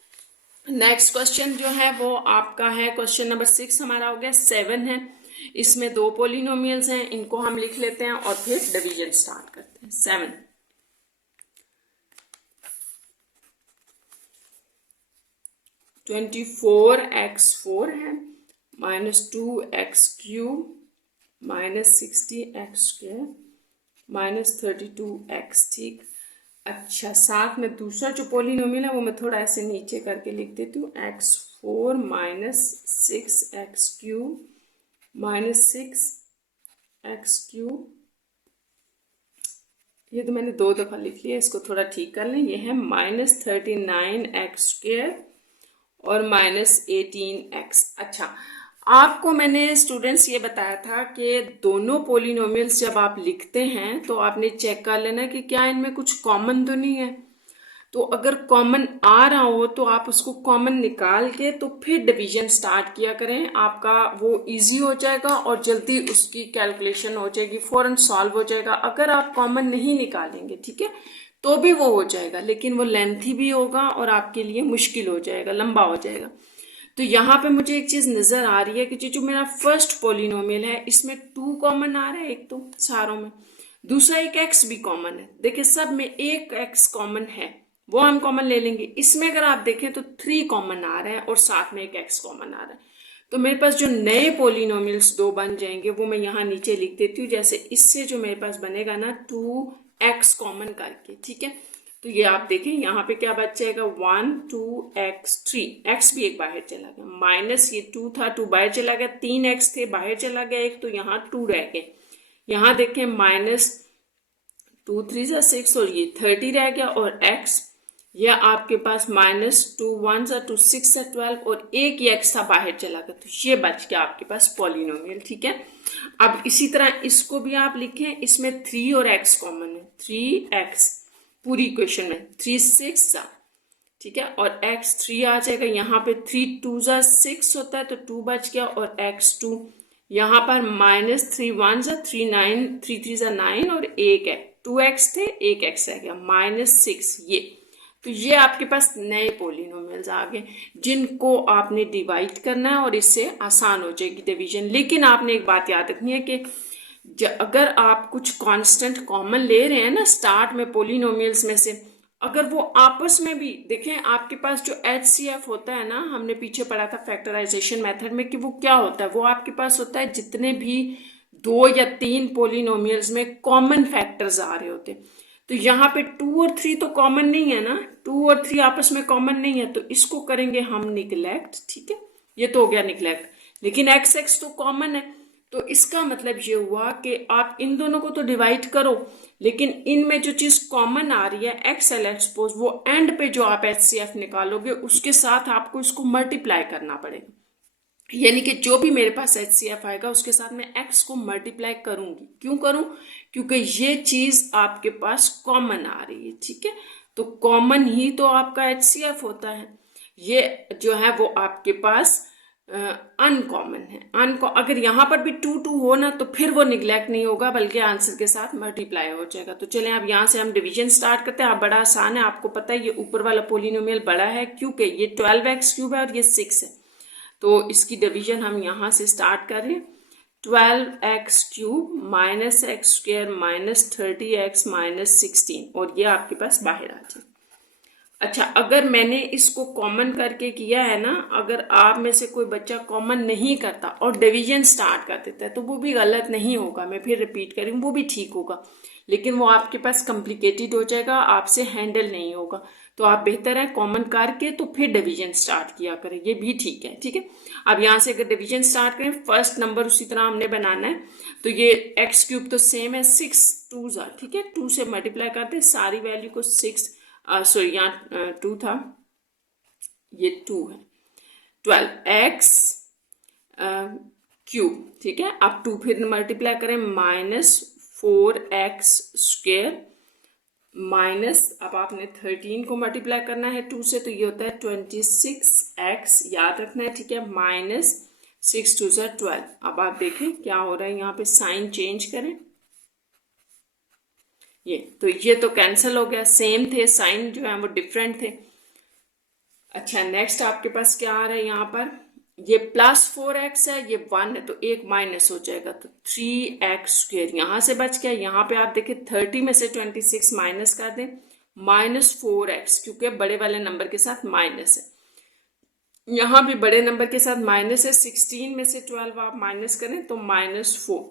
नेक्स्ट क्वेश्चन जो है वो आपका है क्वेश्चन नंबर 6 हमारा हो गया। 7 है, इसमें 2 पोलिनोमियल्स हैं, इनको हम लिख लेते हैं और फिर डिवीजन स्टार्ट करते हैं। 7 24x4 है, -2x³ -60x² -32x, ठीक। अच्छा, साथ में दूसरा जो पोलिनोमियल है वो मैं थोड़ा ऐसे नीचे करके लिख देती हूँ, x4 -6x³ -6x³। ये तो मैंने 2 दफ़ा लिख लिया, इसको थोड़ा ठीक कर लें। ये है -39x² और -18x। अच्छा, आपको मैंने स्टूडेंट्स ये बताया था कि दोनों पोलिनोमियल्स जब आप लिखते हैं तो आपने चेक कर लेना कि क्या इनमें कुछ कॉमन तो नहीं है। तो अगर कॉमन आ रहा हो तो आप उसको कॉमन निकाल के तो फिर डिवीजन स्टार्ट किया करें, आपका वो इजी हो जाएगा और जल्दी उसकी कैलकुलेशन हो जाएगी, फौरन सॉल्व हो जाएगा। अगर आप कॉमन नहीं निकालेंगे, ठीक है, तो भी वो हो जाएगा, लेकिन वो लेंथी भी होगा और आपके लिए मुश्किल हो जाएगा, लंबा हो जाएगा। तो यहाँ पे मुझे एक चीज़ नज़र आ रही है कि जो मेरा फर्स्ट पोलिनोमियल है इसमें 2 कॉमन आ रहा है, एक तो सारों में, दूसरा एक x भी कॉमन है। देखिए सब में एक x कॉमन है, वो हम कॉमन ले लेंगे। इसमें अगर आप देखें तो 3 कॉमन आ रहा है और साथ में एक x कॉमन आ रहा है। तो मेरे पास जो नए पोलिनोमियल्स 2 बन जाएंगे वो मैं यहाँ नीचे लिख देती हूँ। जैसे इससे जो मेरे पास बनेगा ना 2x कॉमन करके, ठीक है। तो ये आप देखें यहाँ पे क्या बच जाएगा, 1 2x3, x भी एक बाहर चला गया, माइनस ये 2 था, 2 बाहर चला गया, 3x थे बाहर चला गया एक, तो यहाँ 2 रह गए। यहाँ देखें -2 3 6 और ये 30 रह गया, और x या आपके पास -2 1 2 6 12 और एक ही x था बाहर चला गया, तो ये बच गया आपके पास पोलिनोमियल, ठीक है। अब इसी तरह इसको भी आप लिखें, इसमें 3 और x कॉमन है, 3x पूरी इक्वेशन में 3 6, ठीक है, और x3 आ जाएगा। यहाँ पे 3 2 6 होता है तो 2 बच गया, और x2 यहाँ पर -3 1 3 9 3 3 9 और एक है, 2x थे, एक x रह गया, -6 ये। तो ये आपके पास नए पोलिनोमियल्स आ गए जिनको आपने डिवाइड करना है और इससे आसान हो जाएगी डिवीजन। लेकिन आपने एक बात याद रखनी है कि अगर आप कुछ कांस्टेंट कॉमन ले रहे हैं ना स्टार्ट में पोलिनोमियल्स में से, अगर वो आपस में भी देखें, आपके पास जो HCF होता है ना, हमने पीछे पढ़ा था फैक्टराइजेशन मेथड में कि वो क्या होता है, वो आपके पास होता है जितने भी 2 या 3 पोलिनोमियल्स में कॉमन फैक्टर्स आ रहे होते हैं। तो यहाँ पे 2 और 3 तो कॉमन नहीं है ना, 2 और 3 आपस में कॉमन नहीं है, तो इसको करेंगे हम निगलेक्ट, ठीक है, ये तो हो गया निगलेक्ट। लेकिन x तो कॉमन है, तो इसका मतलब ये हुआ कि आप इन दोनों को तो डिवाइड करो, लेकिन इनमें जो चीज कॉमन आ रही है XL सपोज, वो एंड पे जो आप HCF निकालोगे उसके साथ आपको इसको मल्टीप्लाई करना पड़ेगा। यानी कि जो भी मेरे पास HCF आएगा उसके साथ मैं x को मल्टीप्लाई करूंगी। क्यों करूं? क्योंकि ये चीज आपके पास कॉमन आ रही है, ठीक है। तो कॉमन ही तो आपका HCF होता है। ये जो है वो आपके पास अनकॉमन है। अगर यहाँ पर भी 2 2 हो ना तो फिर वो निगलेक्ट नहीं होगा, बल्कि आंसर के साथ मल्टीप्लाई हो जाएगा। तो चलें अब यहाँ से हम डिवीजन स्टार्ट करते हैं। आप बड़ा आसान है, आपको पता है ये ऊपर वाला पोलिनोमियल बड़ा है क्योंकि ये 12x³ है और ये 6 है। तो इसकी डिवीजन हम यहाँ से स्टार्ट कर रहे हैं। 12x³ -x² -30x -16, और ये आपके पास बाहर आ जाए। अच्छा, अगर मैंने इसको कॉमन करके किया है ना, अगर आप में से कोई बच्चा कॉमन नहीं करता और डिवीजन स्टार्ट कर देता है तो वो भी गलत नहीं होगा, मैं फिर रिपीट करूँ, वो भी ठीक होगा, लेकिन वो आपके पास कॉम्प्लिकेटेड हो जाएगा, आपसे हैंडल नहीं होगा। तो आप बेहतर है कॉमन करके तो फिर डिवीजन स्टार्ट किया करें, ये भी ठीक है। ठीक है, अब यहाँ से अगर डिवीजन स्टार्ट करें, फर्स्ट नंबर उसी तरह हमने बनाना है, तो ये एक्स क्यूब तो सेम है, 6 2 ठीक है, 2 से मल्टीप्लाई करते हैं सारी वैल्यू को, 6 सॉरी यहाँ 2 था, ये 2 है, 12x क्यूब। ठीक है, अब 2 फिर मल्टीप्लाई करें, -4x² माइनस, अब आपने 13 को मल्टीप्लाई करना है 2 से, तो ये होता है 26x, याद रखना है। ठीक है, -6 2 12। अब आप देखें क्या हो रहा है, यहाँ पे साइन चेंज करें, ये तो कैंसिल हो गया, सेम थे साइन जो है वो डिफरेंट थे। अच्छा, नेक्स्ट आपके पास क्या आ रहा है, यहाँ पर ये +4x है, ये 1 है, तो एक माइनस हो जाएगा, तो 3x² यहाँ से बच गया। यहाँ पे आप देखिए 30 में से 26 माइनस कर दें, -4x, क्योंकि बड़े वाले नंबर के साथ माइनस है, यहाँ भी बड़े नंबर के साथ माइनस है, 16 में से 12 आप माइनस करें तो -4,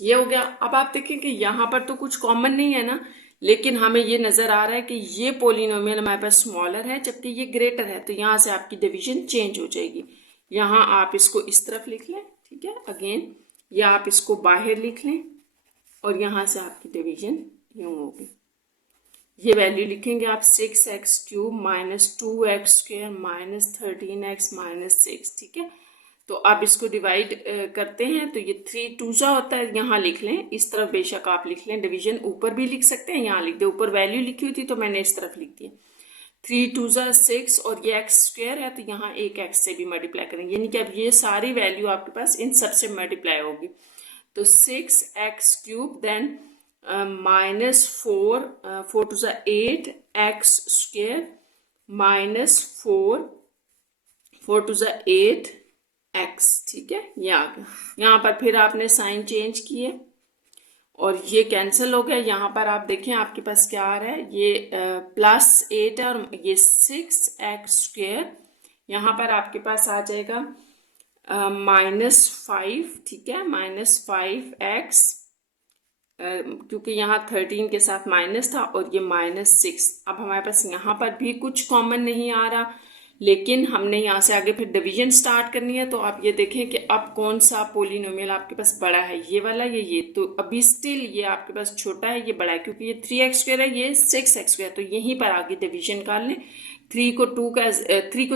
ये हो गया। अब आप देखें कि यहाँ पर तो कुछ कॉमन नहीं है ना, लेकिन हमें ये नजर आ रहा है कि ये पोलिनोमियल हमारे पास स्मॉलर है जबकि ये ग्रेटर है, तो यहाँ से आपकी डिवीजन चेंज हो जाएगी। यहाँ आप इसको इस तरफ लिख लें, ठीक है, अगेन, या आप इसको बाहर लिख लें और यहाँ से आपकी डिवीजन यूं होगी। ये वैल्यू लिखेंगे आप, 6x³ -2x² -13x -6। ठीक है, तो आप इसको डिवाइड करते हैं तो ये 3 2 होता है, यहाँ लिख लें, इस तरफ बेशक आप लिख लें, डिवीजन ऊपर भी लिख सकते हैं, यहाँ लिख दे, ऊपर वैल्यू लिखी हुई थी तो मैंने इस तरफ लिख दिया। 3 2 6 और ये x² है तो यहाँ एक x से भी मल्टीप्लाई करेंगे, यानी कि अब ये सारी वैल्यू आपके पास इन सबसे मल्टीप्लाई होगी, तो 6x³ देन -4 4 2 8 x² -4 4 2 8 x। ठीक है, ये आ गया। यहाँ पर फिर आपने साइन चेंज किए और ये कैंसिल हो गया। यहाँ पर आप देखें आपके पास क्या आ रहा है, ये +8 है और ये 6x², यहाँ पर आपके पास आ जाएगा -5। ठीक है, -5x, क्योंकि यहाँ 13 के साथ माइनस था और ये -6। अब हमारे पास यहाँ पर भी कुछ कॉमन नहीं आ रहा, लेकिन हमने यहाँ से आगे फिर डिवीजन स्टार्ट करनी है, तो आप ये देखें कि अब कौन सा पोलिनोमियल आपके पास बड़ा है, ये वाला या ये, तो अभी स्टिल ये आपके पास छोटा है, ये बड़ा है, क्योंकि ये 3x² है, ये 6x², तो यहीं पर आगे डिवीजन कर लें। 3 को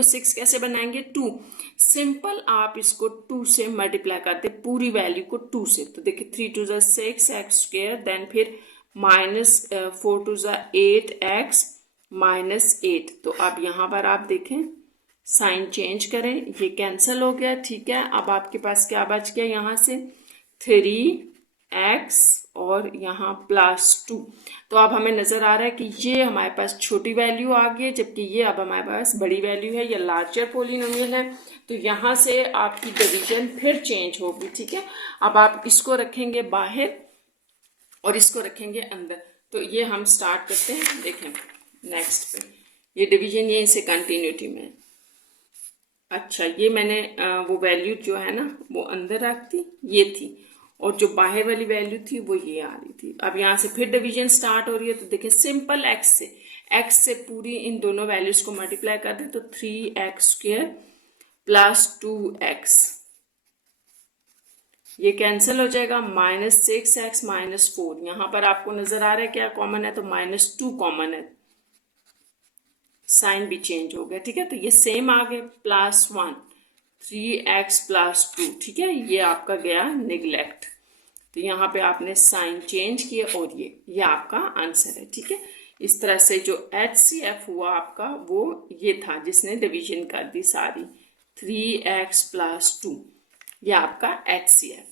6 कैसे बनाएंगे, 2 सिंपल, आप इसको 2 से मल्टीप्लाई करते पूरी वैल्यू को 2 से, तो देखिए 3 2 6x², देन फिर -4 2 8x -8, तो अब यहाँ पर आप देखें साइन चेंज करें, ये कैंसिल हो गया। ठीक है, अब आपके पास क्या बच गया, यहाँ से 3x और यहाँ +2, तो अब हमें नज़र आ रहा है कि ये हमारे पास छोटी वैल्यू आ गई है जबकि ये अब हमारे पास बड़ी वैल्यू है, ये लार्जर पोलिनोमियल है, तो यहाँ से आपकी डिवीजन फिर चेंज होगी। ठीक है, अब आप इसको रखेंगे बाहर और इसको रखेंगे अंदर, तो ये हम स्टार्ट करते हैं। देखें नेक्स्ट पे ये डिवीजन यहीं से कंटिन्यूटी में। अच्छा, ये मैंने वो वैल्यू जो है ना वो अंदर रख दी, ये थी, और जो बाहर वाली वैल्यू थी वो ये आ रही थी। अब यहाँ से फिर डिवीजन स्टार्ट हो रही है, तो देखिए सिंपल x से पूरी इन दोनों वैल्यूज को मल्टीप्लाई कर दें तो 3x² +2x, ये कैंसिल हो जाएगा, -6x -4, यहाँ पर आपको नजर आ रहा है क्या कॉमन है, तो -2 कॉमन है, साइन भी चेंज हो गया। ठीक है, तो ये सेम आ गए, +1 3x +2। ठीक है, ये आपका गया निगलेक्ट, तो यहाँ पे आपने साइन चेंज किए और ये आपका आंसर है। ठीक है, इस तरह से जो HCF हुआ आपका वो ये था जिसने डिवीजन कर दी सारी, 3x +2, ये आपका HCF।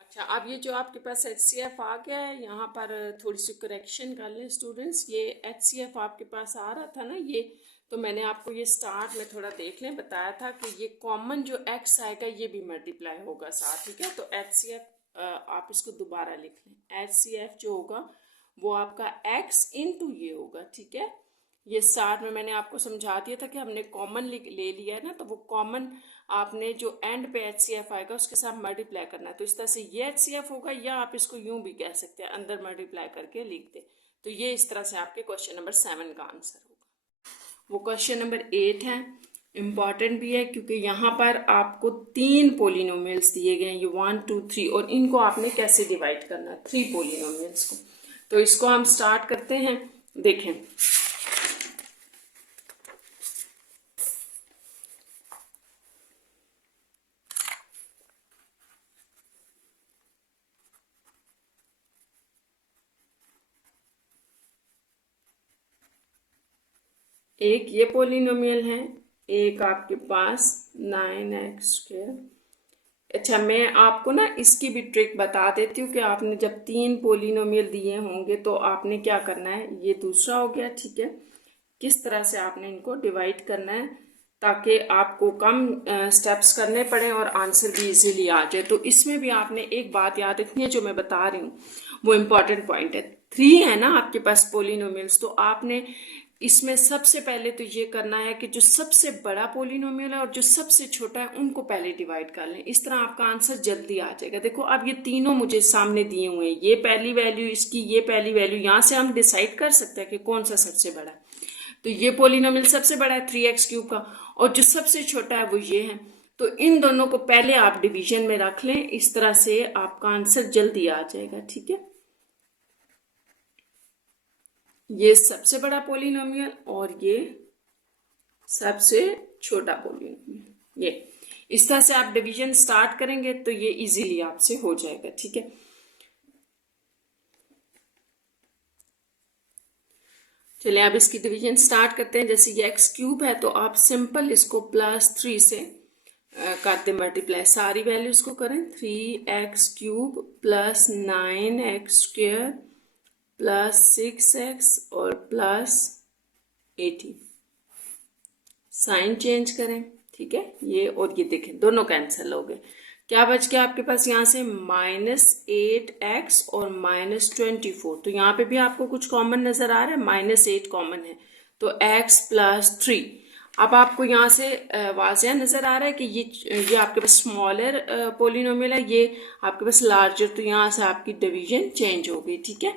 अच्छा, अब ये जो आपके पास HCF आ गया है, यहाँ पर थोड़ी सी करेक्शन कर लें स्टूडेंट्स, ये HCF आपके पास आ रहा था ना, ये तो मैंने आपको ये स्टार्ट में थोड़ा देख लें बताया था कि ये कॉमन जो x आएगा ये भी मल्टीप्लाई होगा साथ। ठीक है, तो HCF आप इसको दोबारा लिख लें, HCF जो होगा वो आपका x इंटू ये होगा। ठीक है, ये स्टार्ट में मैंने आपको समझा दिया था कि हमने कॉमन ले लिया है ना, तो वो कॉमन आपने जो एंड पे HCF आएगा उसके साथ मल्टीप्लाई करना है। तो इस तरह से ये HCF होगा, या आप इसको यूं भी कह सकते हैं, अंदर मल्टीप्लाई करके लिख दे। तो ये इस तरह से आपके क्वेश्चन नंबर 7 का आंसर होगा। वो क्वेश्चन नंबर 8 है, इम्पॉर्टेंट भी है क्योंकि यहाँ पर आपको 3 पोलिनोमियल्स दिए गए हैं, ये 1 2 3, और इनको आपने कैसे डिवाइड करना है 3 पोलिनोमियल्स को। तो इसको हम स्टार्ट करते हैं। देखें, एक ये पोलिनोमियल है, एक आपके पास 9x²। अच्छा, मैं आपको ना इसकी भी ट्रिक बता देती हूँ कि आपने जब 3 पोलिनोमियल दिए होंगे तो आपने क्या करना है। ये दूसरा हो गया, ठीक है। किस तरह से आपने इनको डिवाइड करना है ताकि आपको कम स्टेप्स करने पड़े और आंसर भी इजीली आ जाए। तो इसमें भी आपने एक बात याद रखनी है, जो मैं बता रही हूँ वो इम्पॉर्टेंट पॉइंट है। 3 है ना आपके पास पोलिनोमियल्स, तो आपने इसमें सबसे पहले तो ये करना है कि जो सबसे बड़ा पोलिनोमियल है और जो सबसे छोटा है उनको पहले डिवाइड कर लें। इस तरह आपका आंसर जल्दी आ जाएगा। देखो, अब ये तीनों मुझे सामने दिए हुए हैं, ये पहली वैल्यू इसकी, ये पहली वैल्यू, यहाँ से हम डिसाइड कर सकते हैं कि कौन सा सबसे बड़ा है। तो ये पोलिनोमियल सबसे बड़ा है 3x³ का, और जो सबसे छोटा है वो ये है। तो इन दोनों को पहले आप डिवीजन में रख लें, इस तरह से आपका आंसर जल्दी आ जाएगा, ठीक है। ये सबसे बड़ा पोलिनोमियल और ये सबसे छोटा पोलिनोमियल, ये इस तरह से आप डिवीजन स्टार्ट करेंगे तो ये इजीली आपसे हो जाएगा, ठीक है। चलिए अब इसकी डिवीजन स्टार्ट करते हैं। जैसे ये x³ है तो आप सिंपल इसको +3 से करते मल्टीप्लाई, सारी वैल्यूज को करें। 3x³ + 9x² + 6x और +18, साइन चेंज करें, ठीक है। ये और ये देखें दोनों कैंसिल हो गए। क्या बच गया आपके पास यहाँ से -8x और -24। तो यहाँ पे भी आपको कुछ कॉमन नजर आ रहा है, -8 कॉमन है तो x + 3। अब आपको यहाँ से वाज़िया नजर आ रहा है कि ये आपके पास स्मॉलर पोलिनोमियल है, ये आपके पास लार्जर। तो यहाँ से आपकी डिवीजन चेंज हो गई, ठीक है।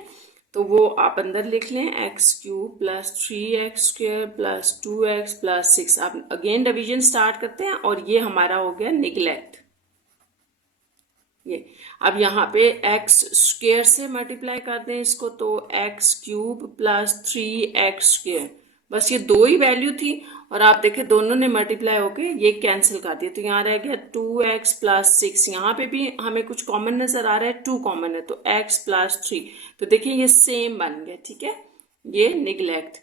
तो वो आप अंदर लिख लें, x³ + 3x² + 2x + 6। आप अगेन डिवीजन स्टार्ट करते हैं और ये हमारा हो गया निगलेक्ट। ये अब यहाँ पे x² से मल्टीप्लाई कर दें इसको, तो x³ + 3x²। बस ये दो ही वैल्यू थी और आप देखें दोनों ने मल्टीप्लाई होके ये कैंसिल कर दिया। तो यहाँ रह गया 2x + 6। यहाँ पे भी हमें कुछ कॉमन नजर आ रहा है, 2 कॉमन है तो x + 3। तो देखिए ये सेम बन गया, ठीक है। ये निगलेक्ट,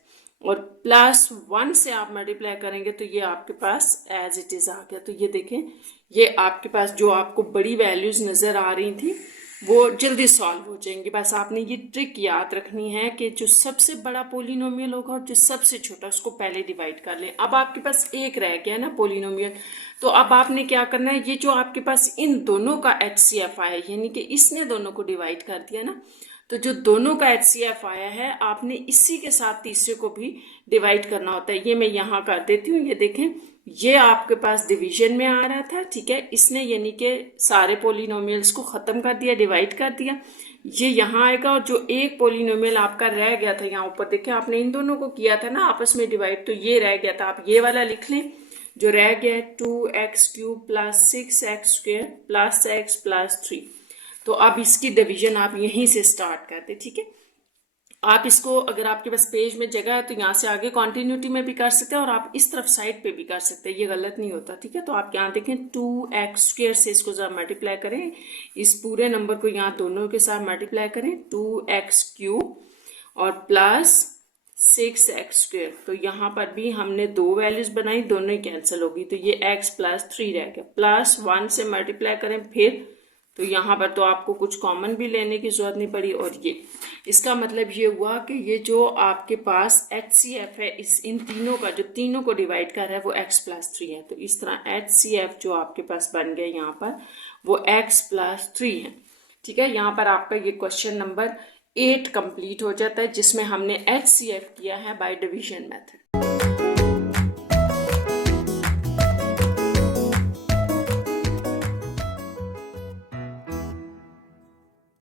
और +1 से आप मल्टीप्लाई करेंगे तो ये आपके पास एज इट इज आ गया। तो ये देखें, ये आपके पास जो आपको बड़ी वैल्यूज नजर आ रही थी वो जल्दी सॉल्व हो जाएंगी। बस आपने ये ट्रिक याद रखनी है कि जो सबसे बड़ा पोलिनोमियल होगा और जो सबसे छोटा उसको पहले डिवाइड कर लें। अब आपके पास एक रह गया ना पोलिनोमियल, तो अब आपने क्या करना है, ये जो आपके पास इन दोनों का HCF आया, यानी कि इसने दोनों को डिवाइड कर दिया ना, तो जो दोनों का HCF आया है आपने इसी के साथ तीसरे को भी डिवाइड करना होता है। ये मैं यहाँ कर देती हूँ, ये देखें ये आपके पास डिवीजन में आ रहा था, ठीक है। इसने यानी कि सारे पोलिनोमियल्स को ख़त्म कर दिया, डिवाइड कर दिया। ये यहाँ आएगा और जो एक पोलिनोमियल आपका रह गया था यहाँ ऊपर, देखिए आपने इन दोनों को किया था ना आपस में डिवाइड, तो ये रह गया था, आप ये वाला लिख लें जो रह गया है 2x³ + 6x² + x + 3। तो अब इसकी डिवीजन आप यहीं से स्टार्ट कर दे, ठीक है। आप इसको अगर आपके पास पेज में जगह है तो यहाँ से आगे कॉन्टिन्यूटी में भी कर सकते हैं और आप इस तरफ साइड पे भी कर सकते हैं, ये गलत नहीं होता, ठीक है। तो आप यहाँ देखें 2x² से इसको जरा मल्टीप्लाई करें, इस पूरे नंबर को यहाँ दोनों के साथ मल्टीप्लाई करें 2x³ और +6x²। तो यहाँ पर भी हमने दो वैल्यूज बनाई, दोनों ही कैंसिल होगी, तो ये x + 3 रह गया। +1 से मल्टीप्लाई करें फिर, तो यहाँ पर तो आपको कुछ कॉमन भी लेने की जरूरत नहीं पड़ी। और ये इसका मतलब ये हुआ कि ये जो आपके पास HCF है इस इन तीनों का, जो तीनों को डिवाइड कर रहा है वो x + 3 है। तो इस तरह HCF जो आपके पास बन गया यहाँ पर वो x + 3 है, ठीक है। यहाँ पर आपका ये क्वेश्चन नंबर 8 कंप्लीट हो जाता है, जिसमें हमने HCF किया है बाय डिवीजन मेथड।